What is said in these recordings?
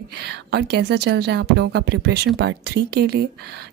और कैसा चल रहा है आप लोगों का प्रिपरेशन पार्ट 3 के लिए।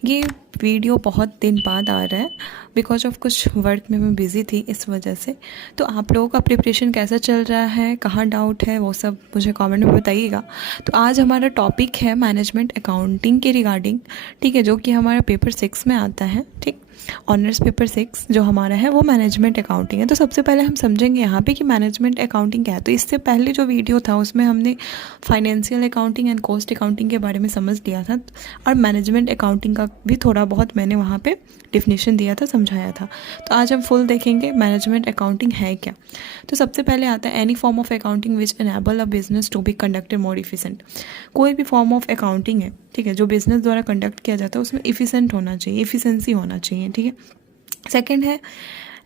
ये वीडियो बहुत दिन बाद आ रहा है बिकॉज ऑफ कुछ वर्क में मैं बिज़ी थी, इस वजह से। तो आप लोगों का प्रिपरेशन कैसा चल रहा है, कहाँ डाउट है, वो सब मुझे कमेंट में बताइएगा। तो आज हमारा टॉपिक है मैनेजमेंट अकाउंटिंग के रिगार्डिंग, ठीक है, जो कि हमारा पेपर 6 में आता है। ठीक, ऑनर्स पेपर 6 जो हमारा है वो मैनेजमेंट अकाउंटिंग है। तो सबसे पहले हम समझेंगे यहाँ पे कि मैनेजमेंट अकाउंटिंग क्या है। तो इससे पहले जो वीडियो था उसमें हमने financial accounting and cost accounting के बारे में समझ लिया था, और मैनेजमेंट अकाउंटिंग का भी थोड़ा बहुत मैंने वहाँ पे डिफिनेशन दिया था, समझाया था। तो आज हम फुल देखेंगे मैनेजमेंट अकाउंटिंग है क्या। तो सबसे पहले आता है any form of accounting which enable a business to be conducted more efficient. कोई भी फॉर्म ऑफ अकाउंटिंग है, ठीक है, जो बिजनेस द्वारा कंडक्ट किया जाता है उसमें इफिशिएंट होना चाहिए, इफिशिएंसी होना चाहिए, ठीक है। सेकंड है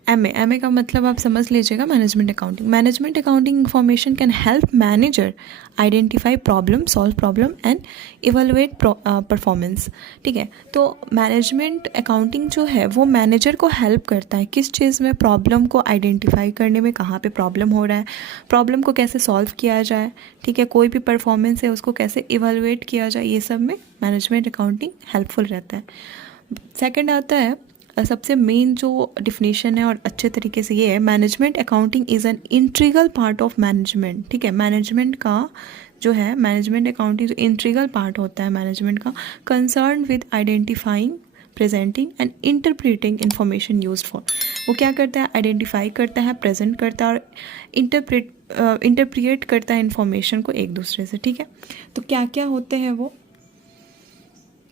एम ए का मतलब आप समझ लीजिएगा management accounting. Management accounting information can help manager identify problem, solve problem and evaluate performance, ठीक है। तो मैनेजमेंट अकाउंटिंग जो है वो मैनेजर को हेल्प करता है किस चीज़ में, प्रॉब्लम को आइडेंटिफाई करने में, कहाँ पे प्रॉब्लम हो रहा है, प्रॉब्लम को कैसे सॉल्व किया जाए, ठीक है, कोई भी परफॉर्मेंस है उसको कैसे इवेलुएट किया जाए, ये सब में मैनेजमेंट अकाउंटिंग हेल्पफुल रहता है। सेकंड आता है सबसे मेन जो डिफिनेशन है और अच्छे तरीके से ये है, management accounting is an integral part of management, ठीक है। मैनेजमेंट का जो है, मैनेजमेंट अकाउंटिंग जो इंट्रीगल पार्ट होता है मैनेजमेंट का, concern with identifying, presenting and interpreting information use for. वो क्या करता है, आइडेंटिफाई करता है, प्रेजेंट करता है और इंटरप्रिएट करता है इंफॉर्मेशन को एक दूसरे से, ठीक है। तो क्या क्या होते हैं वो,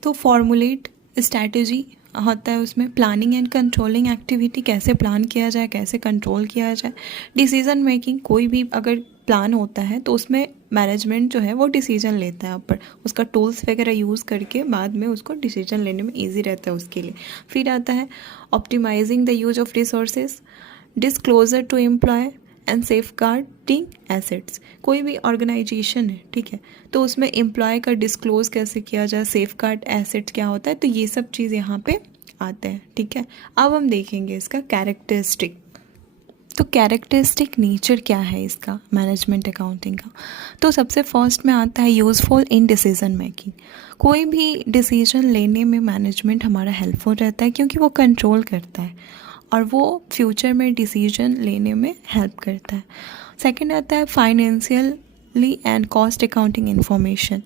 तो फॉर्मुलेट स्ट्रैटेजी होता है उसमें, प्लानिंग एंड कंट्रोलिंग एक्टिविटी, कैसे प्लान किया जाए, कैसे कंट्रोल किया जाए, डिसीजन मेकिंग, कोई भी अगर प्लान होता है तो उसमें मैनेजमेंट जो है वो डिसीजन लेता है ऊपर, उसका टूल्स वगैरह यूज़ करके बाद में उसको डिसीजन लेने में ईजी रहता है उसके लिए। फिर आता है optimising the use of resources, disclosure to employ and safeguarding assets. कोई भी ऑर्गेनाइजेशन है, ठीक है, तो उसमें एम्प्लॉय का डिस्क्लोज कैसे किया जाए, सेफ गार्ड एसेट्स क्या होता है, तो ये सब चीज़ यहाँ पे आते हैं, ठीक है। अब हम देखेंगे इसका कैरेक्टरिस्टिक। तो कैरेक्टरिस्टिक नेचर क्या है इसका मैनेजमेंट अकाउंटिंग का। तो सबसे फर्स्ट में आता है यूज़फुल इन डिसीजन मेकिंग। कोई भी डिसीजन लेने में मैनेजमेंट हमारा हेल्पफुल रहता है क्योंकि वो कंट्रोल करता है और वो फ्यूचर में डिसीजन लेने में हेल्प करता है। सेकंड आता है financially and cost accounting information.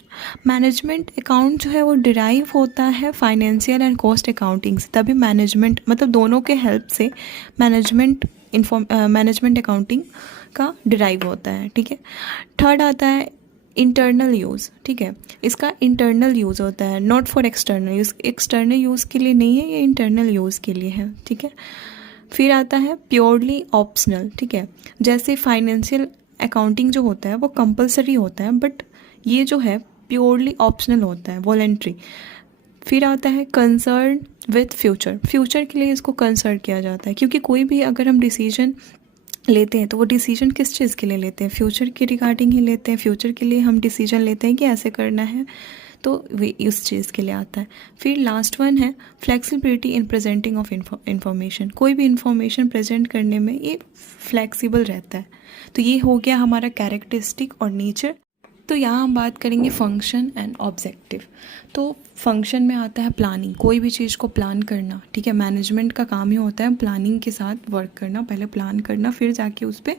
Management account जो है वो डिराइव होता है फाइनेंशियल एंड कॉस्ट अकाउंटिंग से, तभी मैनेजमेंट मतलब दोनों के हेल्प से मैनेजमेंट अकाउंटिंग का डिराइव होता है, ठीक है। थर्ड आता है इंटरनल यूज़, ठीक है, इसका इंटरनल यूज़ होता है, not for external use. External use के लिए नहीं है, ये इंटरनल यूज़ के लिए है, ठीक है। फिर आता है प्योरली ऑप्शनल, ठीक है, जैसे फाइनेंशियल अकाउंटिंग जो होता है वो कंपलसरी होता है, बट ये जो है प्योरली ऑप्शनल होता है, वॉलेंट्री। फिर आता है कंसर्न विथ फ्यूचर, फ्यूचर के लिए इसको कंसर्न किया जाता है क्योंकि कोई भी अगर हम डिसीजन लेते हैं तो वो डिसीजन किस चीज़ के लिए लेते हैं, फ्यूचर के रिगार्डिंग ही लेते हैं। फ्यूचर के लिए हम डिसीजन लेते हैं कि ऐसे करना है, तो वे उस चीज़ के लिए आता है। फिर लास्ट वन है flexibility in presenting of information. कोई भी इंफॉर्मेशन प्रेजेंट करने में ये फ्लेक्सिबल रहता है। तो ये हो गया हमारा कैरेक्टरिस्टिक और नेचर। तो यहाँ हम बात करेंगे फंक्शन एंड ऑब्जेक्टिव। तो फंक्शन में आता है प्लानिंग, कोई भी चीज़ को प्लान करना, ठीक है। मैनेजमेंट का काम ही होता है प्लानिंग के साथ वर्क करना, पहले प्लान करना, फिर जाके उस पर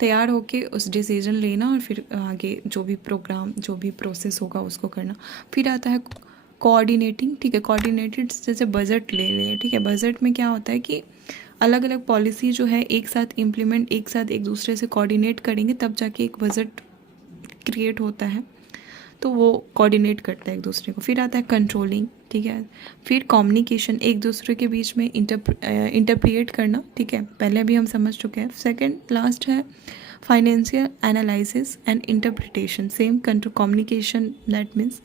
तैयार होके उस डिसीजन लेना और फिर आगे जो भी प्रोग्राम, जो भी प्रोसेस होगा उसको करना। फिर आता है कोऑर्डिनेटिंग, ठीक है, कोऑर्डिनेटेड जैसे बजट ले लें, ठीक है। बजट में क्या होता है कि अलग अलग पॉलिसी जो है एक साथ इम्प्लीमेंट, एक साथ एक दूसरे से कोऑर्डिनेट करेंगे तब जाके एक बजट क्रिएट होता है, तो वो कोऑर्डिनेट करता है एक दूसरे को। फिर आता है कंट्रोलिंग, ठीक है। फिर कम्युनिकेशन, एक दूसरे के बीच में इंटरप्रिएट करना, ठीक है, पहले भी हम समझ चुके हैं। सेकंड लास्ट है financial analysis and interpretation, same communication that means.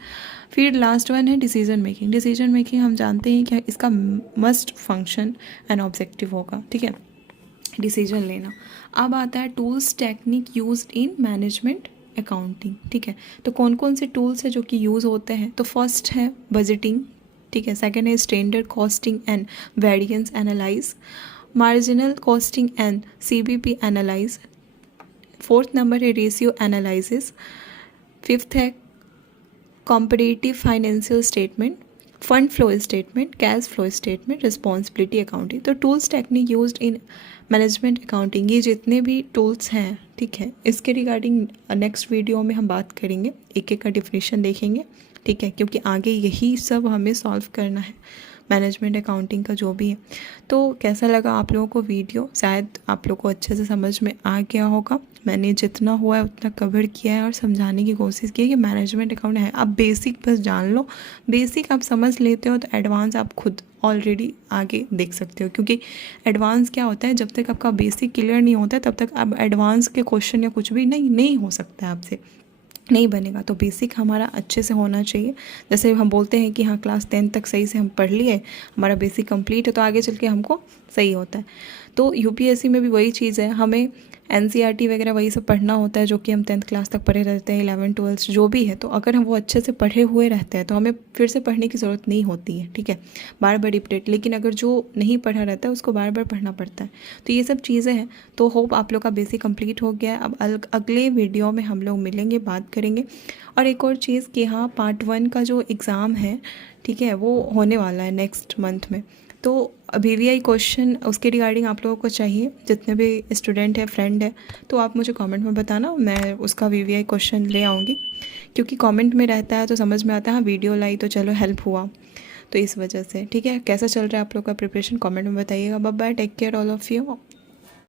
फिर लास्ट वन है डिसीजन मेकिंग। डिसीजन मेकिंग हम जानते हैं कि इसका मस्ट फंक्शन एंड ऑब्जेक्टिव होगा, ठीक है, डिसीजन लेना। अब आता है tools technique used in management accounting, ठीक है। तो कौन कौन से टूल्स है जो कि यूज़ होते हैं, तो फर्स्ट है बजटिंग, ठीक है। सेकंड है standard costing and variance analyse, marginal costing and CBP analyse. Fourth number है रेशियो एनालिसिस। फिफ्थ है comparative financial statement, fund flow statement, cash flow statement, responsibility accounting. तो tools technique used in management accounting, ये जितने भी tools हैं, ठीक है, इसके रिगार्डिंग नेक्स्ट वीडियो में हम बात करेंगे, एक एक का डिफिनीशन देखेंगे, ठीक है, क्योंकि आगे यही सब हमें सॉल्व करना है मैनेजमेंट अकाउंटिंग का जो भी है। तो कैसा लगा आप लोगों को वीडियो? शायद आप लोगों को अच्छे से समझ में आ गया होगा। मैंने जितना हुआ है उतना कवर किया है और समझाने की कोशिश की है कि मैनेजमेंट अकाउंट है। आप बेसिक बस जान लो, बेसिक आप समझ लेते हो तो एडवांस आप खुद ऑलरेडी आगे देख सकते हो, क्योंकि एडवांस क्या होता है, जब तक आपका बेसिक क्लियर नहीं होता है तब तक आप एडवांस के क्वेश्चन या कुछ भी नहीं हो सकता है, आपसे नहीं बनेगा। तो बेसिक हमारा अच्छे से होना चाहिए। जैसे हम बोलते हैं कि हाँ क्लास 10 तक सही से हम पढ़ लिए, हमारा बेसिक कंप्लीट है, तो आगे चल के हमको सही होता है। तो यूपीएससी में भी वही चीज़ है, हमें एनसीईआरटी वगैरह वही सब पढ़ना होता है जो कि हम 10th क्लास तक पढ़े रहते हैं, 11 12 जो भी है। तो अगर हम वो अच्छे से पढ़े हुए रहते हैं तो हमें फिर से पढ़ने की ज़रूरत नहीं होती है, ठीक है, बार बार रिपीट। लेकिन अगर जो नहीं पढ़ा रहता है उसको बार बार पढ़ना पड़ता है। तो ये सब चीज़ें हैं। तो होप आप लोग का बेसिक कंप्लीट हो गया है। अब अगले वीडियो में हम लोग मिलेंगे, बात करेंगे। और एक और चीज़ कि हाँ पार्ट 1 का जो एग्ज़ाम है, ठीक है, वो होने वाला है नेक्स्ट मंथ में। तो VVI क्वेश्चन उसके रिगार्डिंग आप लोगों को चाहिए, जितने भी स्टूडेंट है, फ्रेंड है, तो आप मुझे कमेंट में बताना, मैं उसका VVI क्वेश्चन ले आऊँगी। क्योंकि कमेंट में रहता है तो समझ में आता है, हाँ वीडियो लाई तो चलो हेल्प हुआ, तो इस वजह से। ठीक है, कैसा चल रहा है आप लोग का प्रिपरेशन, कमेंट में बताइएगा। Bye bye, take care all of you.